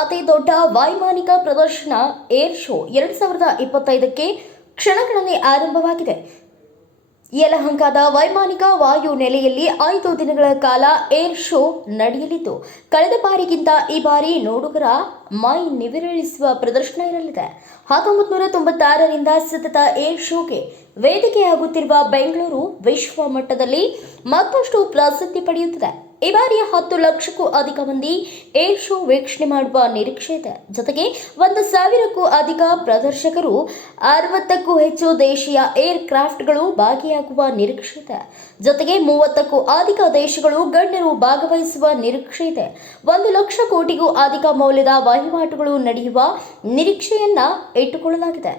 ಅತಿ ದೊಡ್ಡ ವೈಮಾನಿಕ ಪ್ರದರ್ಶನ ಏರ್ ಶೋ ಎರಡು ಸಾವಿರದ ಇಪ್ಪತ್ತೈದಕ್ಕೆ ಕ್ಷಣಗಳಲ್ಲಿ ಆರಂಭವಾಗಿದೆ. ಯಲಹಂಕದ ವೈಮಾನಿಕ ವಾಯು ನೆಲೆಯಲ್ಲಿ ಐದು ದಿನಗಳ ಕಾಲ ಏರ್ ಶೋ ನಡೆಯಲಿದ್ದು, ಕಳೆದ ಬಾರಿಗಿಂತ ಈ ಬಾರಿ ನೋಡುಗರ ಮೈ ನಿವಿರಳಿಸುವ ಪ್ರದರ್ಶನ ಇರಲಿದೆ. ಹತ್ತೊಂಬತ್ತು ನೂರ ತೊಂಬತ್ತಾರರಿಂದ ಸತತ ಏರ್ ಶೋಗೆ ವೇದಿಕೆಯಾಗುತ್ತಿರುವ ಬೆಂಗಳೂರು ವಿಶ್ವ ಮಟ್ಟದಲ್ಲಿ ಮತ್ತಷ್ಟು ಪ್ರಸಿದ್ಧಿ ಪಡೆಯುತ್ತಿದೆ. ಈ ಬಾರಿ ಹತ್ತು ಲಕ್ಷಕ್ಕೂ ಅಧಿಕ ಮಂದಿ ಏರ್ ಶೋ ವೀಕ್ಷಣೆ ಮಾಡುವ ನಿರೀಕ್ಷೆ ಇದೆ. ಜೊತೆಗೆ ಒಂದು ಸಾವಿರಕ್ಕೂ ಅಧಿಕ ಪ್ರದರ್ಶಕರು, ಅರವತ್ತಕ್ಕೂ ಹೆಚ್ಚು ದೇಶೀಯ ಏರ್ ಕ್ರಾಫ್ಟ್ಗಳು ಭಾಗಿಯಾಗುವ ನಿರೀಕ್ಷೆ ಇದೆ. ಜೊತೆಗೆ ಮೂವತ್ತಕ್ಕೂ ಅಧಿಕ ದೇಶಗಳು ಗಣ್ಯರು ಭಾಗವಹಿಸುವ ನಿರೀಕ್ಷೆ ಇದೆ. ಒಂದು ಲಕ್ಷ ಕೋಟಿಗೂ ಅಧಿಕ ಮೌಲ್ಯದ ವಹಿವಾಟುಗಳು ನಡೆಯುವ ನಿರೀಕ್ಷೆಯನ್ನ ಇಟ್ಟುಕೊಳ್ಳಲಾಗಿದೆ.